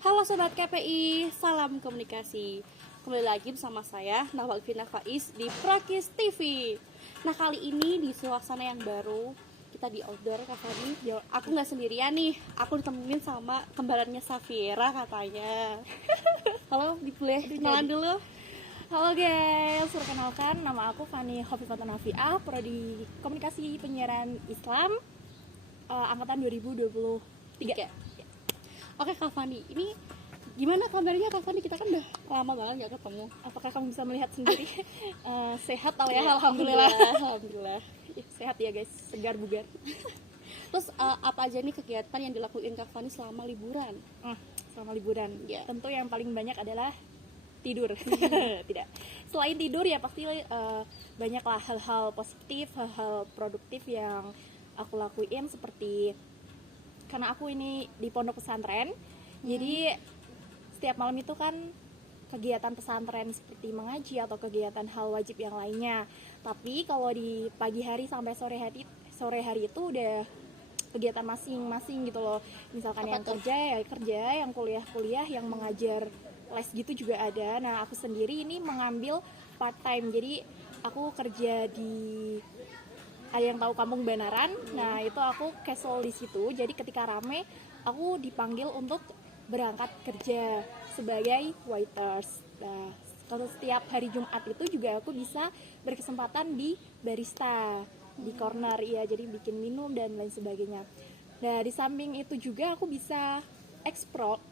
Halo Sobat KPI, salam komunikasi. Kembali lagi bersama saya, Nawal Vina Faiz di Prakis TV. Nah, kali ini di suasana yang baru, kita di outdoor Kak Fani. Aku nggak sendirian nih, aku ditemenin sama kembarannya Safira katanya. Halo, boleh kenalan dulu? Halo guys, perkenalkan nama aku Fani Khofifatun Nafiah, Prodi Komunikasi Penyiaran Islam angkatan 2023. Oke Kak Fani, ini gimana kabarnya Kak Fani? Kita kan udah lama banget gak ketemu. Apakah kamu bisa melihat sendiri? Sehat tau ya, Ya, alhamdulillah. Alhamdulillah. Sehat ya guys, segar bugar. Terus apa aja nih kegiatan yang dilakuin Kak Fani selama liburan? Selama liburan, Ya. tentu yang paling banyak adalah tidur. Tidak. Selain tidur ya pasti banyaklah hal-hal positif, hal-hal produktif yang aku lakuin, seperti karena aku ini di pondok pesantren, jadi setiap malam itu kan kegiatan pesantren seperti mengaji atau kegiatan hal wajib yang lainnya. Tapi kalau di pagi hari sampai sore hari itu udah kegiatan masing-masing gitu loh. Misalkan yang kerja ya kerja, yang kuliah, yang mengajar les gitu juga ada. Nah, aku sendiri ini mengambil part time. Jadi aku kerja di, ada yang tahu Kampung Banaran. Nah, itu aku casual di situ. Jadi ketika rame, aku dipanggil untuk berangkat kerja sebagai waiters. Nah, kalau setiap hari Jumat itu juga aku bisa berkesempatan di barista, di corner ya, jadi bikin minum dan lain sebagainya. Nah, di samping itu juga aku bisa explore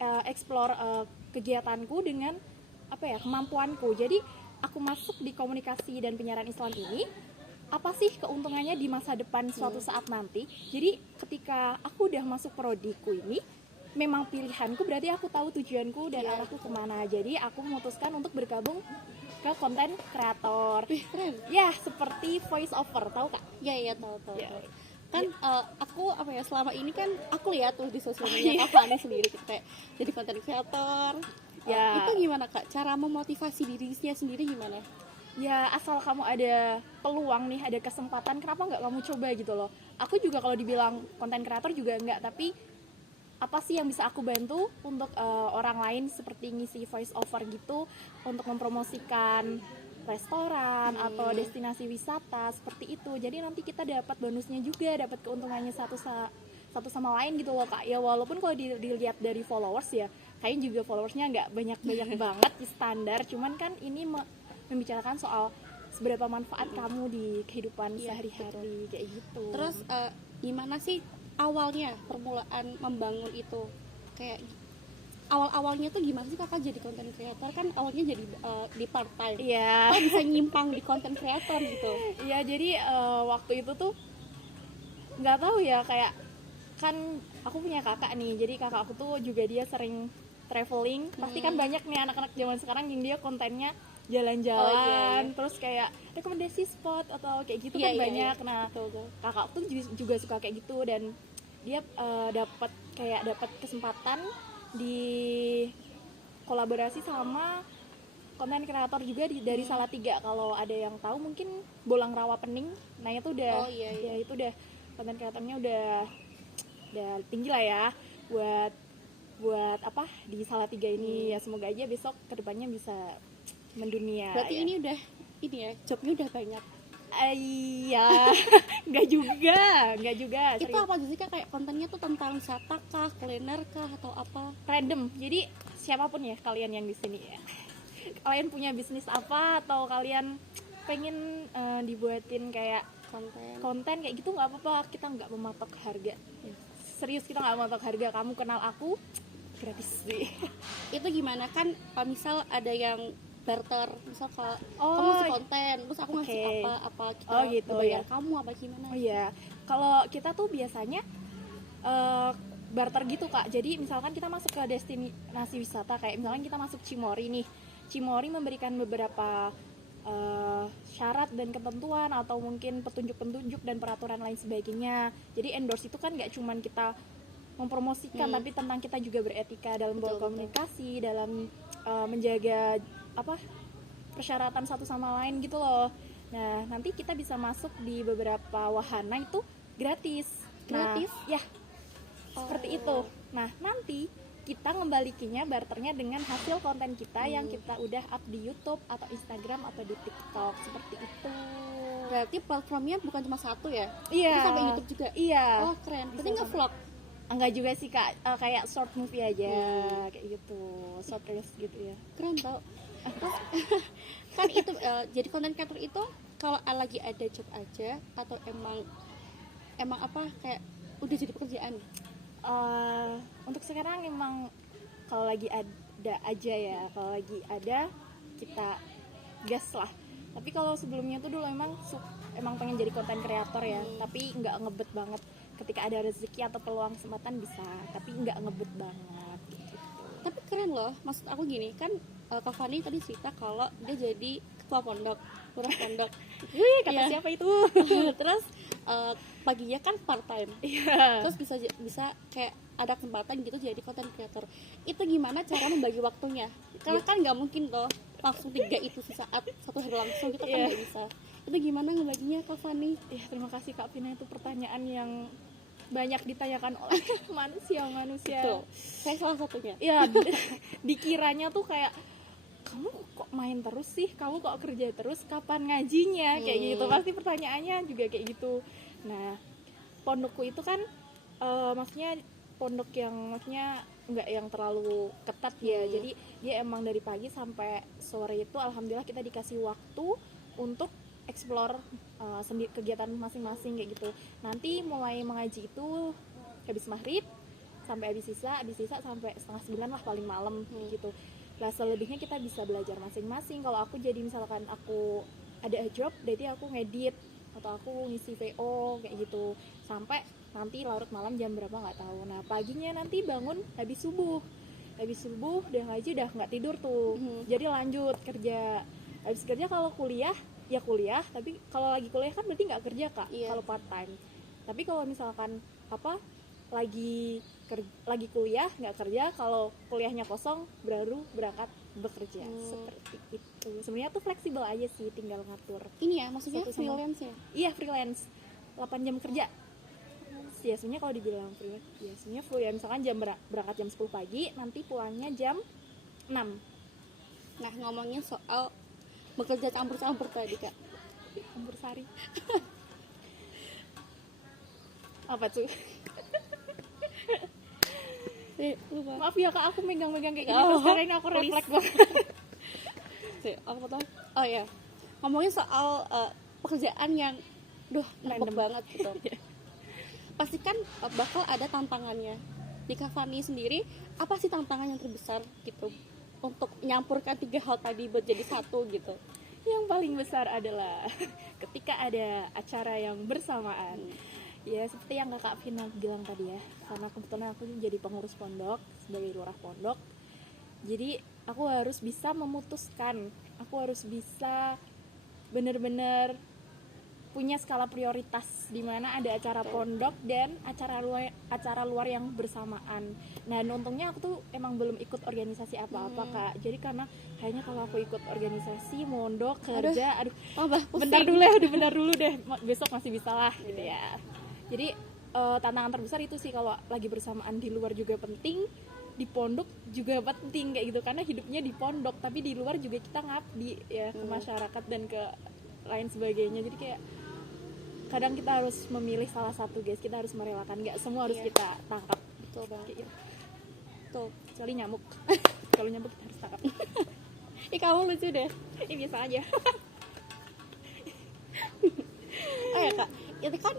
kegiatanku dengan kemampuanku. Jadi aku masuk di komunikasi dan penyiaran Islam ini, apa sih keuntungannya di masa depan suatu saat nanti. Jadi ketika aku udah masuk prodiku ini, memang pilihanku, berarti aku tahu tujuanku dan arahku kemana. Jadi aku memutuskan untuk bergabung ke konten kreator. Keren. Ya, seperti voice over, tahu Kak? Iya tahu. Ya. Kan aku selama ini kan aku lihat tuh di sosial media Kak Fani sendiri kayak jadi content creator. Ya. Itu gimana Kak? Cara memotivasi dirinya sendiri gimana? Ya, asal kamu ada peluang nih, ada kesempatan, kenapa nggak kamu coba gitu loh. Aku juga kalau dibilang konten kreator juga nggak, tapi apa sih yang bisa aku bantu untuk orang lain, seperti ngisi voice over gitu, untuk mempromosikan restoran atau destinasi wisata seperti itu. Jadi nanti kita dapat bonusnya juga, dapat keuntungannya satu sama lain gitu loh Kak. Ya walaupun kalau dilihat dari followers ya, kayaknya juga followersnya nggak banyak banget di standar, cuman kan ini membicarakan soal seberapa manfaat kamu di kehidupan sehari-hari kayak gitu. Terus gimana sih awalnya permulaan membangun itu? Kayak awalnya tuh gimana sih Kakak jadi content creator? Kan awalnya jadi di part time. Iya. Kok bisa nyimpang di content creator gitu? Iya, jadi waktu itu tuh nggak tahu ya, kayak kan aku punya kakak nih, jadi kakak aku tuh juga dia sering traveling. Pasti kan banyak nih anak-anak zaman sekarang yang dia kontennya jalan-jalan, terus kayak rekomendasi spot atau kayak gitu kan banyak. Nah, kakak tuh juga suka kayak gitu, dan dia dapat kesempatan di kolaborasi sama konten kreator juga dari Salatiga. Kalau ada yang tahu mungkin Bolang Rawa Pening. Nah, itu udah ya itu udah konten kreatornya udah tinggi lah ya buat apa di Salatiga ini. Ya semoga aja besok kedepannya bisa mendunia. Berarti ya. ini udah jobnya udah banyak. Iya. Enggak juga. Itu apa sih Kak? Kayak kontennya tuh tentang wisata kah, kuliner kah, atau apa? Random. Jadi siapapun ya kalian yang di sini ya, kalian punya bisnis apa atau kalian pengen dibuatin kayak konten kayak gitu, nggak apa-apa, kita nggak mematok harga. Serius, kita nggak mematok harga. Kamu kenal aku, gratis sih. Itu gimana kan? Misal ada yang barter, misal kamu ngasih konten, terus aku ngasih apa kita gitu bayar ya. kamu apa gimana? Oh iya, kalau kita tuh biasanya barter gitu Kak. Jadi misalkan kita masuk ke destinasi wisata, kayak misalkan kita masuk Cimory nih. Cimory memberikan beberapa syarat dan ketentuan atau mungkin petunjuk-petunjuk dan peraturan lain sebagainya. Jadi endorse itu kan nggak cuman kita mempromosikan, tapi tentang kita juga beretika dalam berkomunikasi, dalam menjaga persyaratan satu sama lain gitu loh. Nah, nanti kita bisa masuk di beberapa wahana itu gratis. Ya, seperti itu. Nah, nanti kita ngembalikinya barternya dengan hasil konten kita yang kita udah up di YouTube atau Instagram atau di TikTok seperti itu. Berarti platformnya bukan cuma satu ya? Iya. Itu sampai YouTube juga? Iya. Oh keren, berarti nge-vlog? Enggak juga sih kak, kayak short movie aja kayak gitu, short reels gitu ya. Keren tau. Terus kan itu jadi content creator itu kalau lagi ada job aja atau emang apa kayak udah jadi pekerjaan? Untuk sekarang emang kalau lagi ada aja ya, kalau lagi ada kita gas lah. Tapi kalau sebelumnya tuh dulu emang pengen jadi content creator ya, tapi nggak ngebet banget. Ketika ada rezeki atau peluang kesempatan bisa, tapi nggak ngebet banget gitu. Tapi keren loh, maksud aku gini kan, Kak Fani tadi cerita kalau dia jadi ketua pondok, lurah pondok. Wih, kata Iya. siapa itu? Terus paginya kan part time. Iya. Terus bisa kayak ada kesempatan gitu jadi content creator. Itu gimana cara membagi waktunya? Karena kan nggak mungkin toh langsung 3 itu sesaat, satu hari langsung gitu kan Iya. nggak bisa. Itu gimana ngebaginya Kak Fani? Ya, terima kasih Kak Vina, itu pertanyaan yang banyak ditanyakan oleh manusia. Tuh, saya salah satunya. Ya, dikiranya tuh kayak kamu kok main terus sih, kamu kok kerja terus, kapan ngajinya, kayak gitu. Pasti pertanyaannya juga kayak gitu. Nah, pondokku itu kan maksudnya pondok yang maksudnya nggak yang terlalu ketat ya. Jadi dia emang dari pagi sampai sore itu alhamdulillah kita dikasih waktu untuk explore kegiatan masing-masing kayak gitu. Nanti mulai mengaji itu habis maghrib sampai habis sisa sampai 8:30 lah paling malam gitu. Lah selebihnya kita bisa belajar masing-masing. Kalau aku jadi misalkan aku ada job, berarti aku ngedit atau aku ngisi VO kayak gitu sampai nanti larut malam jam berapa nggak tahu. Nah paginya nanti bangun habis subuh udah ngaji udah nggak tidur tuh. Jadi lanjut kerja. Habis kerja kalau kuliah ya kuliah, tapi kalau lagi kuliah kan berarti nggak kerja kak. Kalau part time. Tapi kalau misalkan lagi kuliah nggak kerja, kalau kuliahnya kosong baru berangkat bekerja. Seperti itu. Sebenarnya tuh fleksibel aja sih, tinggal ngatur. Ini ya maksudnya Satu sama- freelance ya? Iya freelance, 8 jam kerja. Biasanya kalau dibilang freelance, biasanya full ya, misalkan berangkat jam 10 pagi, nanti pulangnya jam 6. Nah ngomongin soal bekerja campur-campur tadi Kak, Campur sari. Apa tuh? lupa. Maaf ya kak, aku megang-megang kayak gini Oh, terus sekarang ini aku please. refleks banget. Apa tuh? Oh ya, ngomongin soal pekerjaan yang nempel Random banget gitu. Pasti kan bakal ada tantangannya. Di Kak Fani sendiri, apa sih tantangan yang terbesar gitu untuk menyampurkan 3 hal tadi buat jadi satu gitu? Yang paling besar adalah ketika ada acara yang bersamaan. Ya seperti yang kakak Vina bilang tadi ya, karena kebetulan aku jadi pengurus pondok sebagai lurah pondok, jadi aku harus bisa memutuskan, aku harus bisa bener-bener punya skala prioritas di mana ada acara pondok dan acara luar yang bersamaan. Nah, dan untungnya aku tuh emang belum ikut organisasi apa-apa kak. Jadi karena kayaknya kalau aku ikut organisasi, mondok, kerja, bentar dulu deh, besok masih bisa lah gitu ya. Jadi tantangan terbesar itu sih, kalau lagi bersamaan di luar juga penting, di pondok juga penting kayak gitu, karena hidupnya di pondok tapi di luar juga kita ngabdi ya ke masyarakat dan ke lain sebagainya. Jadi kayak kadang kita harus memilih salah satu guys, kita harus merelakan, nggak semua harus kita tangkap. Betul banget. Kayak gitu. Tuh, Kecuali nyamuk. Kalau nyamuk kita harus tangkap. kamu lucu deh. Ini biasa aja. Oh ya Kak, itu kan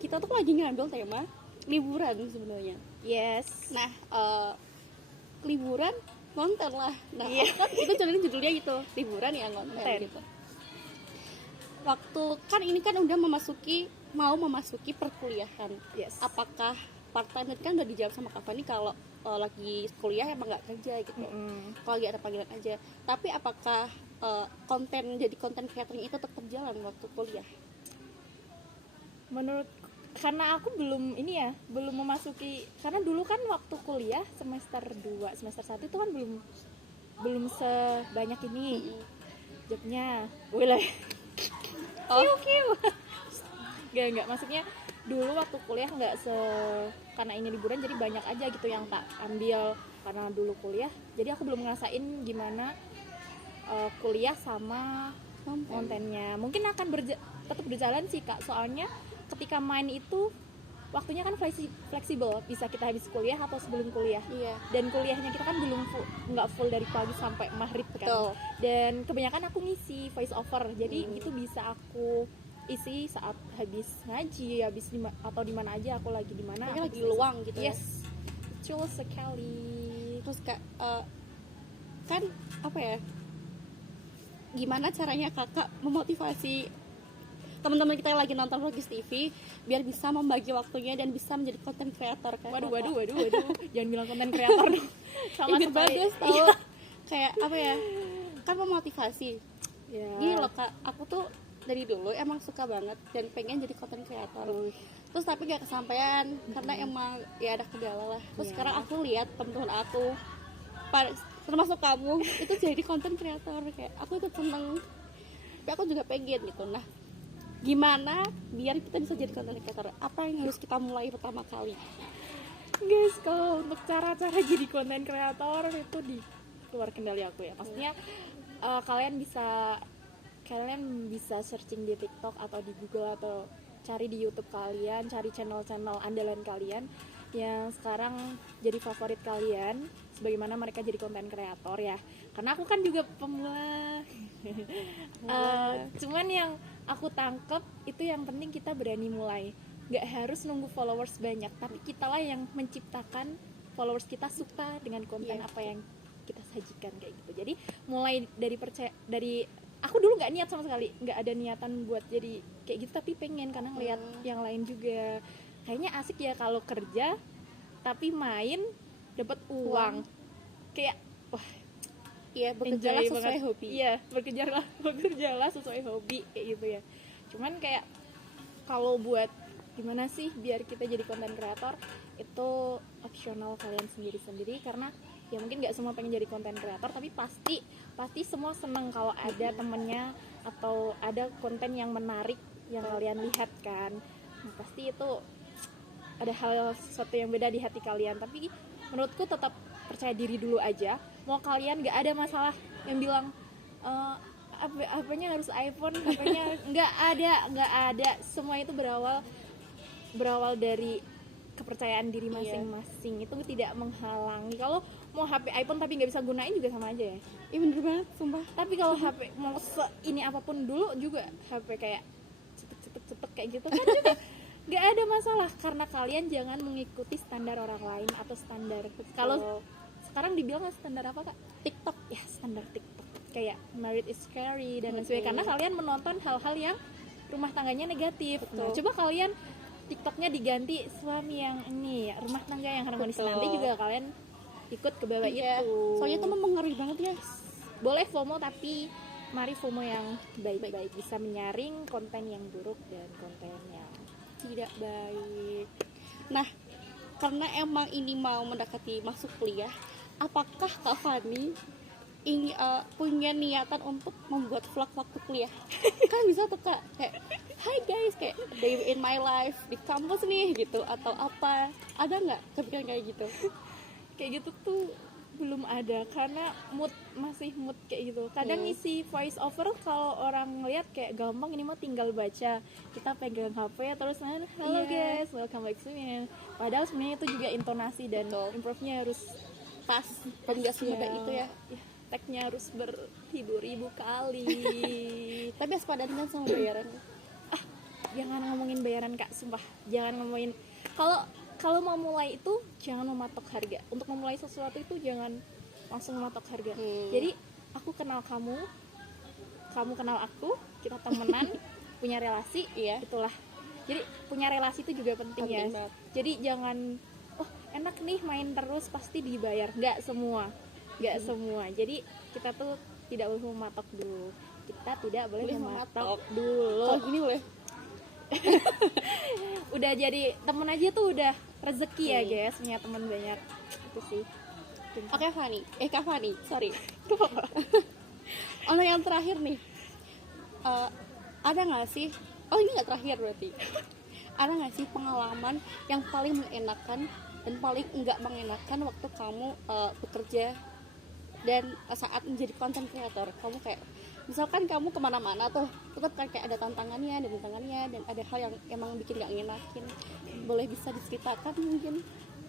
kita tuh lagi ngambil tema liburan sebenarnya. Yes. Nah, liburan konten lah. Nah, Iya. kan itu judulnya gitu, liburan ya konten gitu. Waktu kan ini kan udah mau memasuki perkuliahan. Yes. Apakah part time kan udah dijawab sama Kak Fani kalau lagi kuliah emang nggak kerja gitu. Kalau lagi ada panggilan aja. Tapi apakah jadi konten creatornya itu tetap jalan waktu kuliah? Menurut, karena aku belum memasuki, karena dulu kan waktu kuliah semester 2, semester 1 itu kan belum sebanyak ini jobnya. Boleh. Oh. Gak, maksudnya dulu waktu kuliah nggak karena ini liburan jadi banyak aja gitu yang tak ambil karena dulu kuliah, jadi aku belum ngerasain gimana kuliah sama kontennya. Mungkin akan tetap berjalan sih Kak, soalnya ketika main itu waktunya kan fleksibel, bisa kita habis kuliah atau sebelum kuliah. Iya. Dan kuliahnya kita kan belum nggak full dari pagi sampai maghrib kan. Betul. Dan kebanyakan aku ngisi voice over, jadi itu bisa aku isi saat habis ngaji, habis atau di mana aja aku lagi di mana. Mungkin lagi luang gitu ya. Yes, betul sekali. Terus Kak, kan apa ya? Gimana caranya Kakak memotivasi teman-teman kita yang lagi nonton Prokis TV biar bisa membagi waktunya dan bisa menjadi konten kreator kan? Waduh, jangan bilang konten kreator dong. Sama Ikut sekali. bagus tahu. Kayak apa ya? Kan memotivasi. Ya. Gini loh Kak, aku tuh dari dulu emang suka banget dan pengen jadi konten kreator. Terus tapi gak kesampaian karena emang ya ada kendala lah. Terus sekarang aku lihat teman-teman aku termasuk kamu itu jadi konten kreator, kayak aku ikut seneng. Tapi aku juga pengen gitu. Nah, gimana biar kita bisa jadi konten creator? Apa yang harus kita mulai pertama kali? Guys, kalau untuk cara-cara jadi konten kreator itu di luar kendali aku ya. Pastinya kalian bisa searching di TikTok atau di Google atau cari di YouTube kalian, cari channel-channel andalan kalian yang sekarang jadi favorit kalian, sebagaimana mereka jadi konten kreator ya. Karena aku kan juga pemula. Cuman yang aku tangkep itu yang penting kita berani mulai. Gak harus nunggu followers banyak, tapi kitalah yang menciptakan followers kita suka dengan konten apa yang kita sajikan kayak gitu. Jadi mulai dari aku dulu nggak niat sama sekali, nggak ada niatan buat jadi kayak gitu, tapi pengen karena ngeliat yang lain juga kayaknya asik ya kalau kerja tapi main dapat uang. Kayak wah, Iya, bekerjalah enjoy sesuai banget. hobi. Iya, bekerjalah sesuai hobi kayak gitu ya. Cuman kayak kalau buat gimana sih biar kita jadi konten kreator, itu opsional kalian sendiri-sendiri, karena ya mungkin nggak semua pengen jadi konten kreator, tapi pasti semua seneng kalau ada temennya atau ada konten yang menarik yang kalian lihat kan. Nah, pasti itu ada sesuatu yang beda di hati kalian. Tapi menurutku tetap percaya diri dulu aja. Mau kalian nggak ada masalah yang bilang apanya harus iPhone, apanya nggak ada. Semua itu berawal dari kepercayaan diri masing-masing. Itu tidak menghalangi. Kalau mau HP iPhone tapi nggak bisa gunain juga sama aja ya. Iya bener banget, sumpah. Tapi kalau HP mau ini apapun dulu juga HP kayak cetek kayak gitu kan juga nggak ada masalah, karena kalian jangan mengikuti standar orang lain atau standar. Kalau sekarang dibilang standar apa Kak? TikTok. Ya, standar TikTok kayak married is scary dan lain sebagainya, karena kalian menonton hal-hal yang rumah tangganya negatif. Nah, coba kalian TikToknya diganti suami yang ini rumah tangga yang harmonis, nanti juga kalian ikut ke bawah itu. Soalnya itu mempengaruhi banget ya. Boleh FOMO, tapi mari FOMO yang baik-baik, bisa menyaring konten yang buruk dan konten yang Tidak baik. Nah, karena emang ini mau mendekati masuk kuliah, apakah Kak Fani punya niatan untuk membuat vlog waktu kuliah? Kan bisa tuh Kak, kayak hi guys, kayak day in my life di kampus nih gitu, atau apa? Ada nggak kepikiran kayak gitu? Kayak gitu tuh belum ada, karena masih mood kayak gitu. Kadang ngisi voice over kalau orang ngeliat kayak gampang, ini mah tinggal baca, kita pegang HP terus halo guys, welcome back to me. Padahal sebenarnya itu juga intonasi dan improve-nya harus Pas, nggak semudah itu ya. tag-nya harus ber1000 kali. Tapi waspada dengan sama bayaran. Jangan ngomongin bayaran Kak, sumpah jangan ngomongin. Kalau mau mulai itu jangan mematok harga. Untuk memulai sesuatu itu jangan langsung mematok harga. Jadi aku kenal kamu kenal aku, kita temenan, punya relasi, itulah. Jadi punya relasi itu juga penting ya. Banget. Jadi jangan enak nih main terus pasti dibayar. Nggak semua. Jadi kita tuh tidak boleh mematok dulu. Kita tidak boleh mematok dulu. Kalau gini boleh. Udah jadi temen aja tuh udah rezeki ya guys, punya temen banyak itu sih. Oke Fani, Kak Fani, sorry. Ono yang terakhir nih, ada nggak sih? Oh ini nggak terakhir berarti. ada nggak sih pengalaman yang paling mengenakan dan paling enggak mengenakan waktu kamu bekerja dan saat menjadi content creator? Kamu kayak misalkan kamu kemana-mana tuh tetap kan kayak ada tantangannya dan ada hal yang emang bikin gak ngenakin. Boleh bisa diceritakan mungkin?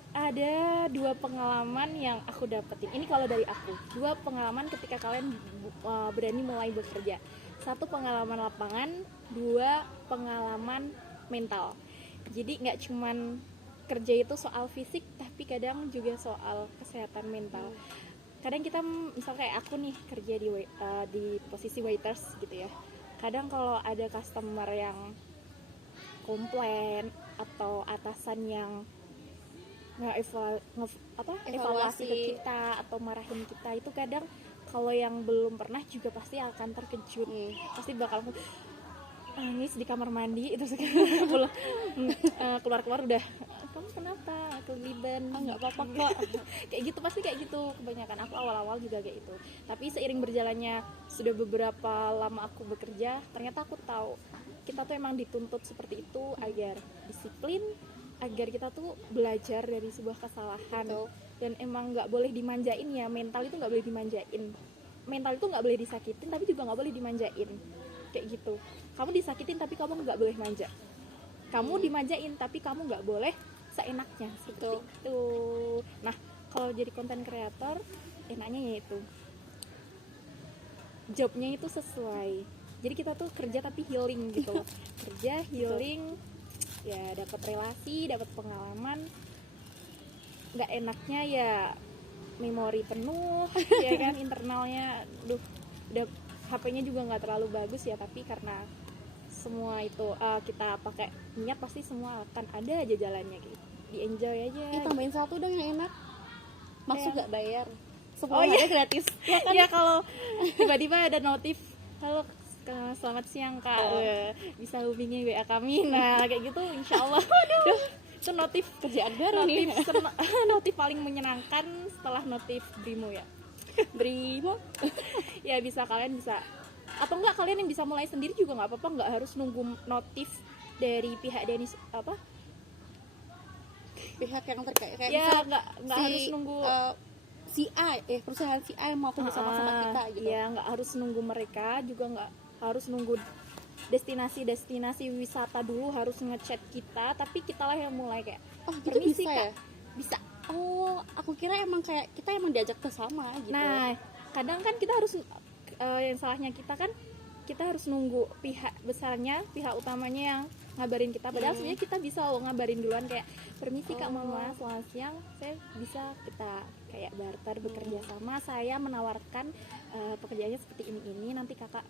Ada 2 pengalaman yang aku dapetin. Ini kalau dari aku, 2 pengalaman ketika kalian berani mulai bekerja. 1 pengalaman lapangan, 2 pengalaman mental. Jadi nggak cuman kerja itu soal fisik, tapi kadang juga soal kesehatan mental. Kadang kita misal kayak aku nih kerja di posisi waiters gitu ya. Kadang kalau ada customer yang komplain atau atasan yang evaluasi ke kita atau marahin kita, itu kadang kalau yang belum pernah juga pasti akan terkejut. Pasti bakal nangis di kamar mandi itu pulang keluar udah, kamu kenapa keliban? Nggak apa-apa kok. Kayak gitu, pasti kayak gitu kebanyakan. Aku awal-awal juga kayak gitu, tapi seiring berjalannya sudah beberapa lama aku bekerja, ternyata aku tahu kita tuh emang dituntut seperti itu agar disiplin, agar kita tuh belajar dari sebuah kesalahan. Betul. Dan emang nggak boleh dimanjain ya, mental itu nggak boleh dimanjain, mental itu nggak boleh disakitin tapi juga nggak boleh dimanjain. Kayak gitu, kamu disakitin tapi kamu nggak boleh manja, kamu dimanjain tapi kamu nggak boleh seenaknya seperti itu. Nah, kalau jadi content creator enaknya yaitu jobnya itu sesuai, jadi kita tuh kerja tapi healing gitu loh. Kerja healing ya, dapat relasi, dapat pengalaman. Nggak enaknya ya memori penuh ya kan, internalnya udah HP-nya juga nggak terlalu bagus ya, tapi karena semua itu kita pakai niat, pasti semua akan ada aja jalannya gitu. Di enjoy aja. Tambahin 1 dong yang enak. Masuk nggak bayar? Oh iya, gratis. Ya kan? Ya kalau tiba-tiba ada notif, halo selamat siang kak, bisa hubungi WA kami. Nah kayak gitu, insya Allah. Itu notif Kerjaan baru nih. Notif paling menyenangkan setelah notif Brimo ya. Brimo. Ya kalian bisa, atau enggak kalian yang bisa mulai sendiri juga nggak apa-apa, nggak harus nunggu notif dari pihak Denis Pihak yang terkait kayak ya, misal nggak harus nunggu si A, perusahaan si A yang mau kerja sama kita gitu. Ya nggak harus nunggu mereka, juga nggak harus nunggu destinasi wisata dulu harus ngechat kita, tapi kita lah yang mulai kayak, oh gitu permisi bisa kak. ya? Bisa. Oh, aku kira emang kayak kita emang diajak ke sama gitu. Nah kadang kan kita harus yang salahnya kita kan, kita harus nunggu pihak besarnya, pihak utamanya yang ngabarin kita, padahal sebenarnya kita bisa loh ngabarin duluan kayak, permisi kak mama, selamat siang, saya bisa kita kayak barter bekerja sama, saya menawarkan pekerjaannya seperti ini nanti kakak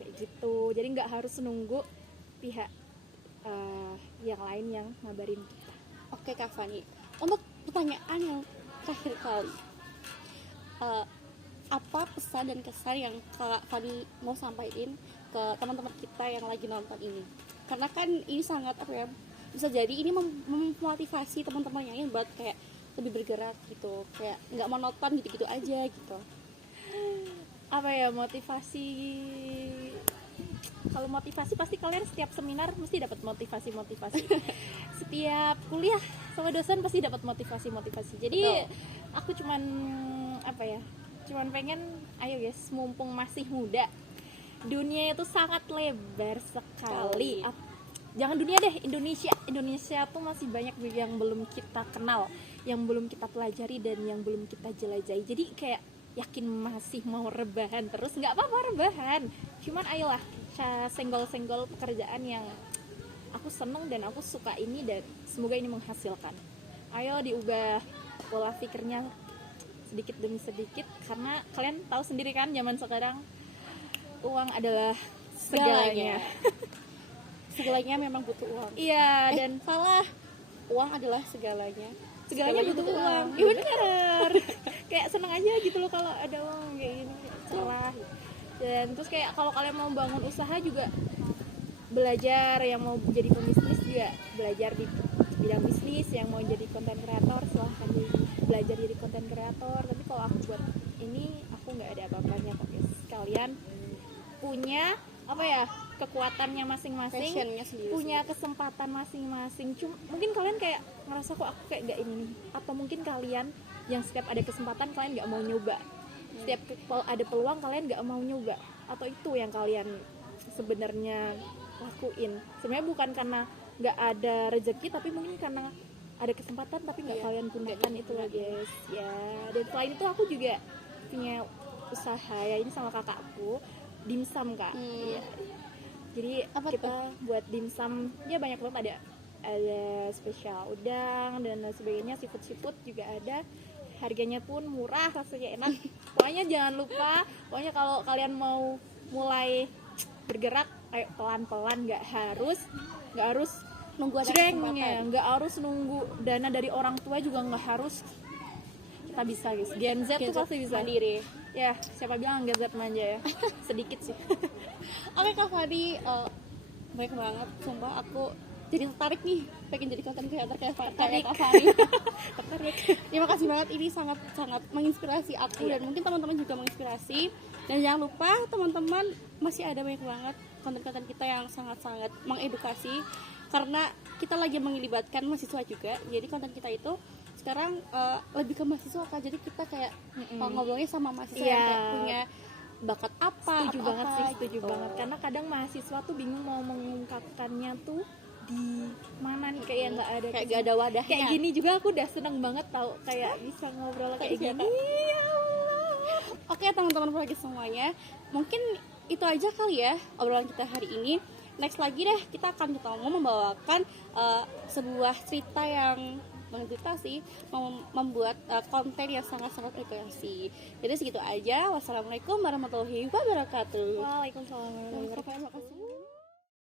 kayak gitu. Jadi nggak harus nunggu pihak yang lain yang ngabarin kita. Oke Kak Fani, untuk pertanyaan yang terakhir kali, apa pesan dan kesan yang Kak Fani mau sampaikan ke teman-teman kita yang lagi nonton ini? Karena kan ini sangat bisa jadi ini memotivasi teman-teman yang lain buat kayak lebih bergerak gitu, kayak nggak monoton gitu-gitu aja gitu. Apa ya, motivasi? Kalau motivasi pasti kalian setiap seminar mesti dapat motivasi. Setiap kuliah sama dosen pasti dapat motivasi. Jadi aku cuman pengen, ayo guys, mumpung masih muda, dunia itu sangat lebar sekali. Jangan dunia deh, Indonesia tuh masih banyak yang belum kita kenal, yang belum kita pelajari dan yang belum kita jelajahi. Jadi kayak yakin masih mau rebahan terus, nggak apa-apa rebahan, cuman ayolah senggol-senggol pekerjaan yang aku seneng dan aku suka ini, dan semoga ini menghasilkan. Ayo diubah pola pikirnya sedikit demi sedikit, karena kalian tahu sendiri kan zaman sekarang uang adalah segalanya. Segalanya memang butuh uang. Iya, dan salah, uang adalah segalanya butuh uang. Iya bener. Kayak seneng aja gitu loh kalau ada uang kayak gini, salah. Dan terus kayak kalau kalian mau bangun usaha juga belajar, yang mau jadi pebisnis juga belajar di bidang bisnis, yang mau jadi content creator silahkan belajar jadi content creator. Tapi kalau aku buat ini, aku nggak ada apa-apanya kok guys. Kalian punya kekuatannya masing-masing, passionnya sendiri. punya kesempatan masing-masing. Mungkin kalian kayak ngerasa kok aku kayak gak ini nih, atau mungkin kalian yang setiap ada kesempatan kalian gak mau nyoba, setiap ada peluang kalian gak mau nyoba, atau itu yang kalian sebenarnya lakuin. Sebenarnya bukan karena gak ada rezeki, tapi mungkin karena ada kesempatan tapi nggak kalian gunakan itu loh guys ya. Dan selain itu aku juga punya usaha ya, ini sama kakakku, dimsum kak. Ya. Jadi Apa kita buat dimsum ya, banyak banget, ada spesial udang dan lain sebagainya, seafood juga ada, harganya pun murah, rasanya enak. Pokoknya jangan lupa, pokoknya kalau kalian mau mulai bergerak ayo pelan-pelan, nggak harus nunggu ada jrengnya, nggak harus nunggu dana dari orang tua, juga nggak harus. Kita bisa guys, Gen Z tuh pasti bisa mandiri ya. Siapa bilang Gen Z manja ya? Sedikit sih. Oke Kak Fadi, baik banget, sumpah aku jadi tertarik nih pengen jadi content creator kayak Kak Fadi. Terima kasih banget, ini sangat menginspirasi aku dan mungkin teman-teman juga menginspirasi. Dan jangan lupa teman-teman, masih ada banyak banget konten-konten kita yang sangat mengedukasi, karena kita lagi melibatkan mahasiswa juga. Jadi konten kita itu sekarang lebih ke mahasiswa Kak. Jadi kita kayak ngobrolnya sama mahasiswa yang kayak punya bakat apa. Setuju banget sih, setuju gitu. banget. Karena kadang mahasiswa tuh bingung mau mengungkapkannya tuh di mana nih, kayak nggak ada, kayak gak ada wadahnya. Kayak gini juga aku udah seneng banget tau, kayak bisa ngobrol kayak gini. Ya Allah. Oke teman-teman lagi semuanya, mungkin itu aja kali ya obrolan kita hari ini. Next lagi deh kita akan ketemu membawakan sebuah cerita yang menginspirasi, membuat konten yang sangat edukasi. Jadi segitu aja. Wassalamualaikum warahmatullahi wabarakatuh. Waalaikumsalam warahmatullahi wabarakatuh.